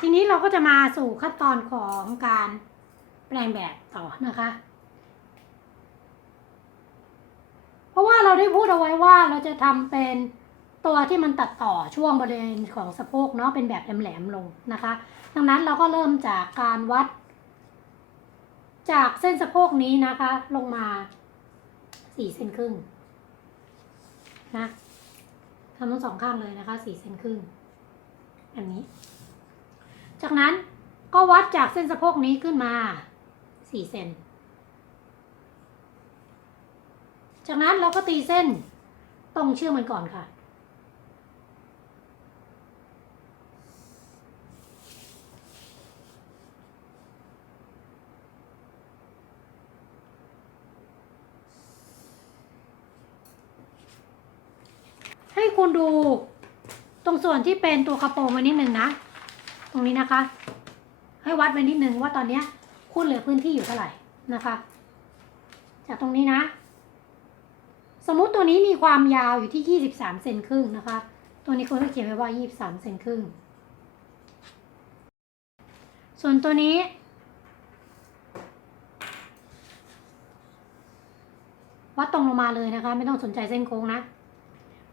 ทีนี้เราก็จะมาสู่ขั้นตอนของการแปลงแบบต่อนะคะ เพราะว่าเราได้พูดเอาไว้ว่าเราจะทำเป็นตัวที่มันตัดต่อช่วงบริเวณของสะโพกเนาะเป็นแบบแหลมๆลงนะคะ ดังนั้นเราก็เริ่มจากการวัด จากเส้นสะโพกนี้นะคะ ลงมาสี่เซนครึ่งนะทำทั้งสองข้างเลยนะคะสี่เซนครึ่งแบบนี้ จากนั้นก็วัดจากเส้นสะโพกนี้ขึ้นมาสี่เซน จากนั้นเราก็ตีเส้นตรงเชื่อกมันก่อนค่ะ ให้คุณดูตรงส่วนที่เป็นตัวกระโปรงไว้นิดนึงนะ ตรงนี้นะคะ ให้วัดไว้นิดนึงว่าตอนเนี้ยคุณเหลือพื้นที่อยู่เท่าไหร่นะคะ จากตรงนี้นะ สมมุติตัวนี้มีความยาวอยู่ที่ 23 เซนครึ่งนะคะ ตัวนี้คุณก็เขียนไว้ว่า 23 เซนครึ่ง ส่วนตัวนี้วัดตรงลงมาเลยนะคะ ไม่ต้องสนใจเส้นโค้งนะ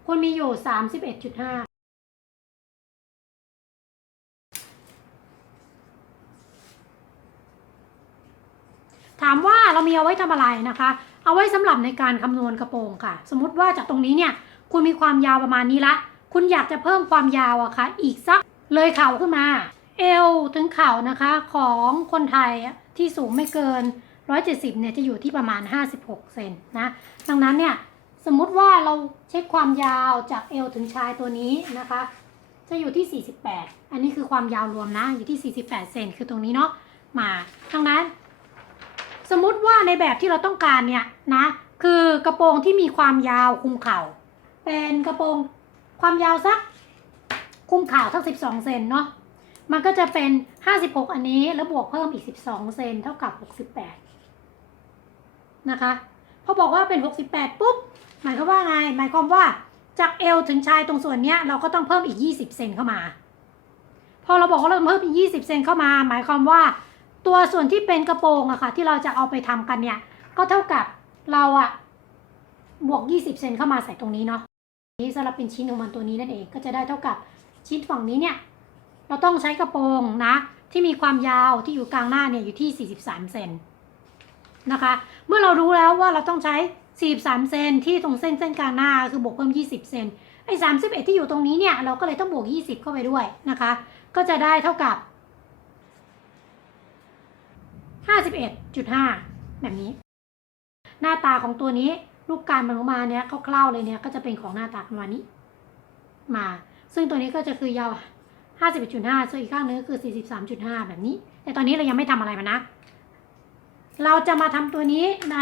คุณมีอยู่ 31.5 ถามว่า เรามีเอาไว้ทำอะไรนะคะ เอาไว้สำหรับในการคำนวณกระโปรงค่ะ สมมติว่าจากตรงนี้เนี่ยคุณมีความยาวประมาณนี้ละ คุณอยากจะเพิ่มความยาวอะคะอีกสักเลยเข่าขึ้นมา เอวถึงเข่านะคะของคนไทยที่สูงไม่เกิน 170เนี่ยจะอยู่ที่ประมาณ 56 เซนนะ ดังนั้นเนี่ยสมมุติว่าเราเช็คความยาวจากเอวถึงชายตัวนี้นะคะ จะอยู่ที่ 48 อันนี้คือความยาวรวมนะอยู่ที่ 48 เซนคือตรงนี้เนาะมาดังนั้น สมมติว่าในแบบที่เราต้องการเนี่ยนะ คือกระโปรงที่มีความยาวคุมเข่า เป็นกระโปรงความยาวสักคุมเข่าสัก12เซนเนาะมันก็จะเป็น56อันนี้แล้วบวกเพิ่มอีก12เซนเท่ากับ68นะคะพอบอกว่าเป็น68ปุ๊บหมายความว่าไงหมายความว่าจากเอวถึงชายตรงส่วนเนี้ยเราก็ต้องเพิ่มอีก20เซนเข้ามา พอเราบอกว่าเราเพิ่มอีก20เซนเข้ามา หมายความว่า ตัวส่วนที่เป็นกระโปรงอะค่ะที่เราจะเอาไปทำกันเนี่ย ก็เท่ากับเราอะบวก 20 เซนเข้ามาใส่ตรงนี้เนาะนี่สำหรับเป็นชิ้นของมันตัวนี้นั่นเองก็จะได้เท่ากับชิ้นฝั่งนี้เนี่ย เราต้องใช้กระโปรงนะ ที่มีความยาวที่อยู่กลางหน้าเนี่ยอยู่ที่ 43 เซนนะคะ เมื่อเรารู้แล้วว่าเราต้องใช้ 43 เซนที่ตรงเส้นเส้นกลางหน้าคือบวกเพิ่ม 20 เซนไอ้31 ที่อยู่ตรงนี้เนี่ยเราก็เลยต้องบวก 20 เข้าไปด้วยนะคะ ก็จะได้เท่ากับ 51.5 แบบนี้ หน้าตาของตัวนี้รูปการมันออกมาเนี่ยคร่าวๆเลยเนี่ยก็จะเป็นของหน้าตาประมาณนี้ มา ซึ่งตัวนี้ก็จะคือยาว 51.5 ส่วนอีกข้างนึงก็คือ 43.5 แบบนี้ แต่ตอนนี้เรายังไม่ทำอะไรมันนะ เราจะมาทำตัวนี้ใน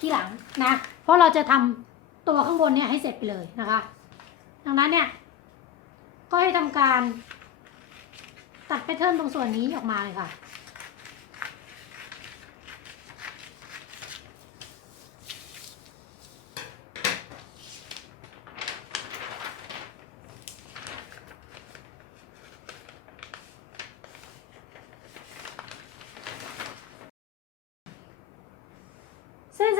ที่หลังนะ เพราะเราจะทำตัวข้างบนเนี่ยให้เสร็จไปเลยนะคะ ดังนั้นเนี่ย ก็ให้ทำการตัดแพทเทิร์นตรงส่วนนี้ออกมาเลยค่ะ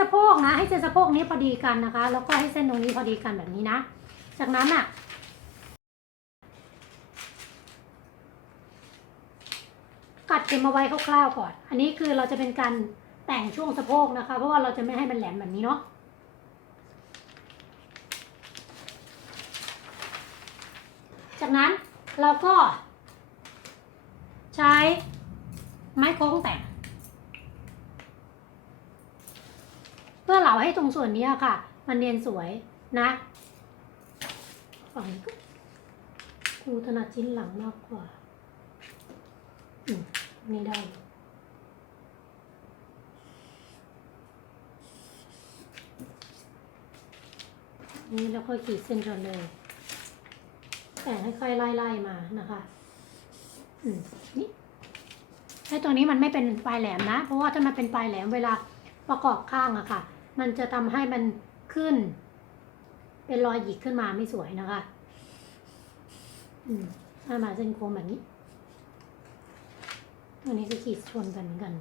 สะโพกนะ ให้เส้นสะโพกนี้พอดีกันนะคะ แล้วก็ให้เส้นตรงนี้พอดีกันแบบนี้นะ จากนั้นอะกัดเข็มเอาไว้คร่าวๆก่อน อันนี้คือเราจะเป็นการแต่งช่วงสะโพกนะคะ เพราะว่าเราจะไม่ให้มันแหลมแบบนี้เนาะจากนั้นเราก็ใช้ไม้โค้งแต่ง เพื่อเหลาให้ตรงส่วนนี้ค่ะ มันเนียนสวยนะฝั่งก็ครูถนัดชิ้นหลังมากกว่าอืมนี่ได้นี่แล้วค่อยขีดเส้นก่อนเลย แต่ค่อยไล่ๆมานะคะอืมนี่ให้ตัวนี้มันไม่เป็นปลายแหลมนะ เพราะว่าถ้ามันเป็นปลายแหลมเวลาประกอบข้างอะค่ะ มันจะทำให้มันขึ้น เป็นรอยหยิกขึ้นมาไม่สวยนะคะ อืมถ้ามาเส้นโค้งแบบนี้อันนี้คือขีดชนกันเหมือนกัน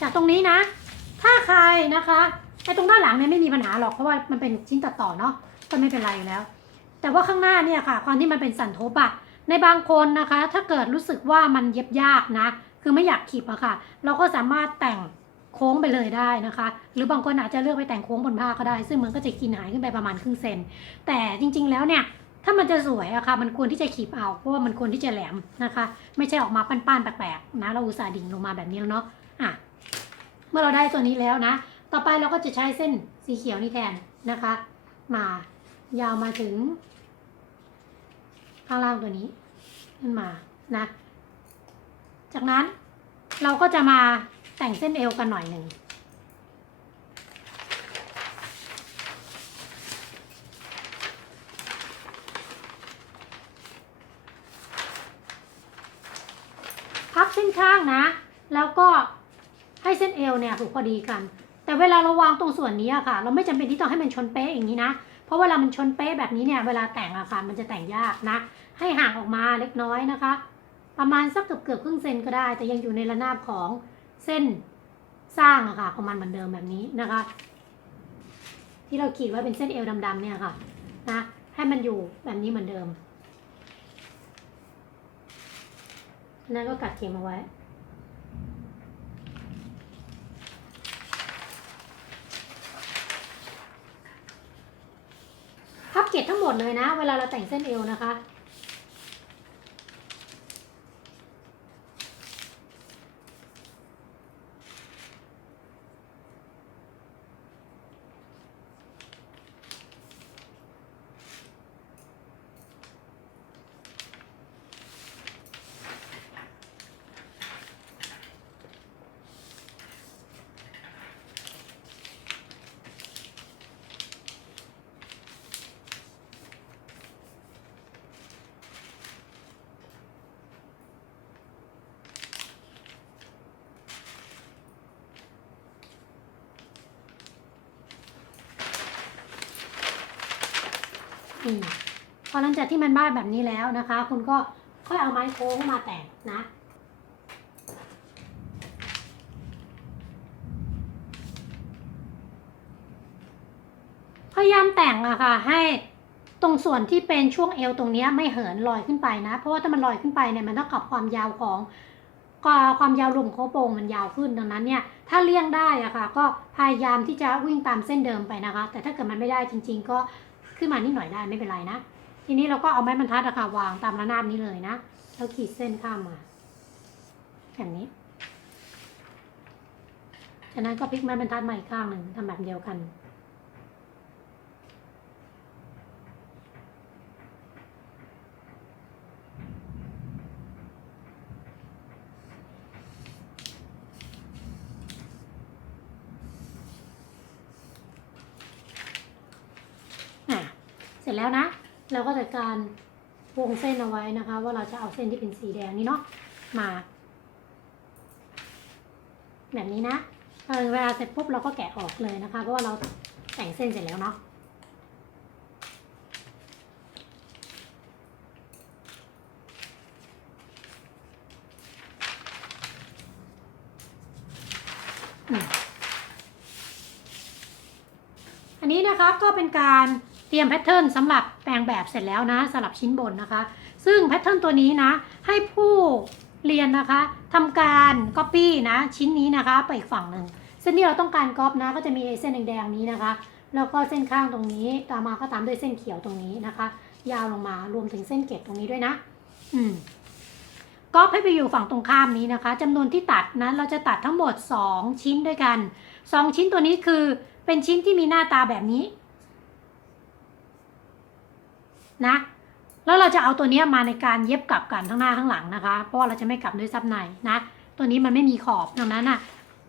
จากตรงนี้นะ ถ้าใครนะคะไอ้ตรงด้านหลังเนี่ยไม่มีปัญหาหรอกเพราะว่ามันเป็นชิ้นตัดต่อเนาะก็ไม่เป็นไรอยู่แล้ว แต่ว่าข้างหน้าเนี่ยค่ะความที่มันเป็นสันทบอะในบางคนนะคะ ถ้าเกิดรู้สึกว่ามันเย็บยากนะ คือไม่อยากขีบอะค่ะ เราก็สามารถแต่งโค้งไปเลยได้นะคะ หรือบางคนอาจจะเลือกไปแต่งโค้งบนผ้าก็ได้ ซึ่งมันก็จะกินหายขึ้นไปประมาณครึ่งเซน แต่จริง ๆ แล้วเนี่ย ถ้ามันจะสวยอะค่ะ มันควรที่จะขีบเอา เพราะว่ามันควรที่จะแหลมนะคะ ไม่ใช่ออกมาป้านๆแปลกๆนะ เราอุตส่าห์ดิ่งลงมาแบบนี้แล้วเนาะ อะ เมื่อเราได้ตัวนี้แล้วนะ ต่อไปเราก็จะใช้เส้นสีเขียวนี่แทนนะคะ มายาวมาถึงข้างล่างตัวนี้ขึ้นมานะ จากนั้นเราก็จะมาแต่งเส้นเอวกันหน่อยหนึ่งพับเส้นข้างนะ แล้วก็ให้เส้นเอวเนี่ยผูกพอดีกัน แต่เวลาเราวางตรงส่วนนี้อะค่ะ เราไม่จำเป็นที่ต้องให้มันชนเป๊ะอย่างนี้นะ เพราะเวลามันชนเป๊ะแบบนี้เนี่ย เวลาแต่งอะค่ะ มันจะแต่งยากนะ ให้ห่างออกมาเล็กน้อยนะคะ ประมาณสักเกือบเกือบครึ่งเซนก็ได้ แต่ยังอยู่ในระนาบของเส้นสร้างอะค่ะของมันเหมือนเดิมแบบนี้นะคะ ที่เราขีดไว้เป็นเส้นเอวดำๆเนี่ยค่ะนะให้มันอยู่แบบนี้เหมือนเดิมนั่นก็กัดเข็มเอาไว้พับเกล็ดทั้งหมดเลยนะ เวลาเราแต่งเส้นเอวนะคะ อืม พอหลังจากที่มันบ้าแบบนี้แล้วนะคะ คุณก็ค่อยเอาไม้โค้งมาแต่งนะพยายามแต่งอะค่ะ ให้ตรงส่วนที่เป็นช่วงเอวตรงนี้ไม่เหินลอยขึ้นไปนะ เพราะว่าถ้ามันลอยขึ้นไปเนี่ยมันเท่ากับความยาวของก็ความยาวรวมของโค้งโปงมันยาวขึ้นดังนั้นเนี่ยถ้าเลี่ยงได้อะค่ะ ก็พยายามที่จะวิ่งตามเส้นเดิมไปนะคะ แต่ถ้าเกิดมันไม่ได้จริง ๆ ก็ขึ้นมานิดหน่อยได้ไม่เป็นไรนะ ทีนี้เราก็เอาไม้บรรทัดอะค่ะวางตามระนาบนี้เลยนะแล้วขีดเส้นข้ามมาแบบนี้ จากนั้นก็พลิกไม้บรรทัดมาอีกข้างหนึ่งทำแบบเดียวกันอะเสร็จแล้วนะ เราก็จัดการวงเส้นเอาไว้นะคะ ว่าเราจะเอาเส้นที่เป็นสีแดงนี้เนาะมา แบบนี้นะเอเวลาเสร็จปุ๊บเราก็แกะออกเลยนะคะ เพราะว่าเราแต่งเส้นเสร็จแล้วเนาะอันนี้นะคะก็เป็นการ ตรียมแพทเทิร์นสำหรับแปลงแบบเสร็จแล้วนะสำหรับชิ้นบนนะคะ ซึ่งแพทเทิร์นตัวนี้นะ ให้ผู้เรียนนะคะทำการก๊อปปี้นะชิ้นนี้นะคะ ไปอีกฝั่งหนึ่งเส้นที่เราต้องการก๊อปนะ ก็จะมีเส้นแดงๆนี้นะคะ แล้วก็เส้นข้างตรงนี้ตามมาก็ตามด้วยเส้นเขียวตรงนี้นะคะ ยาวลงมารวมถึงเส้นเกล็ดตรงนี้ด้วยนะ อืมก๊อปให้ไปอยู่ฝั่งตรงข้ามนี้นะคะจำนวนที่ตัดนะเราจะตัดทั้งหมด 2 ชิ้นด้วยกัน 2 ชิ้นตัวนี้คือเป็นชิ้นที่มีหน้าตาแบบนี้ นะ แล้วเราจะเอาตัวนี้มาในการเย็บกลับกันทั้งหน้าทั้งหลังนะคะ เพราะว่าเราจะไม่กลับด้วยซับในนะ ตัวนี้มันไม่มีขอบดังนั้นอะ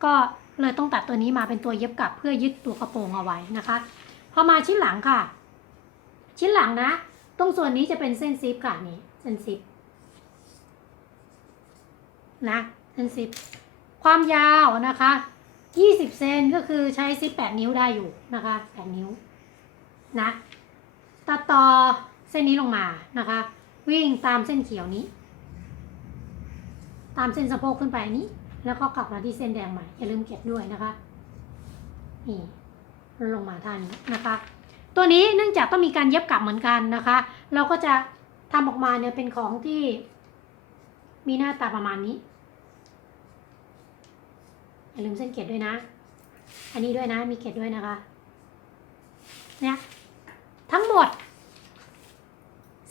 ก็เลยต้องตัดตัวนี้มาเป็นตัวเย็บกลับเพื่อยึดตัวกระโปรงเอาไว้นะคะ พอมาชิ้นหลังค่ะ ชิ้นหลังนะ ตรงส่วนนี้จะเป็นเส้นซิปค่ะนี่เส้นซิปนะเส้นซิปความยาวนะคะ20เซนก็คือใช้ซิป8นิ้วได้อยู่นะคะ8นิ้วนะตัดต่อ เส้นนี้ลงมานะคะ วิ่งตามเส้นเขียวนี้ ตามเส้นสะโพกขึ้นไปนี้ แล้วก็กลับมาที่เส้นแดงใหม่อย่าลืมเก็บด้วยนะคะนี่ลงมาท่านี้นะคะ ตัวนี้เนื่องจากต้องมีการเย็บกลับเหมือนกันนะคะ เราก็จะทำออกมาเนี่ยเป็นของที่มีหน้าตาประมาณนี้อย่าลืมเส้นเกล็ดด้วยนะ อันนี้ด้วยนะมีเกล็ดด้วยนะคะ เนี่ย ทั้งหมด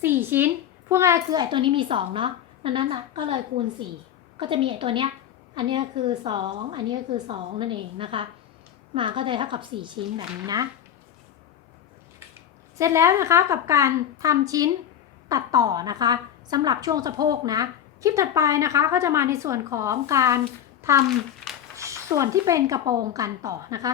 สี่ชิ้นพวกง่ายคือไอ้ตัวนี้มีสองเนาะดังนั้นอะก็เลยคูณสี่ก็จะมีไอ้ตัวเนี้ย อันเนี้ยคือสองอันนี้ก็คือสองนั่นเองนะคะ มาก็จะเท่ากับสี่ชิ้นแบบนี้นะ เสร็จแล้วนะคะกับการทำชิ้นตัดต่อนะคะสำหรับช่วงสะโพกนะ คลิปถัดไปนะคะก็จะมาในส่วนของการทำส่วนที่เป็นกระโปรงกันต่อนะคะ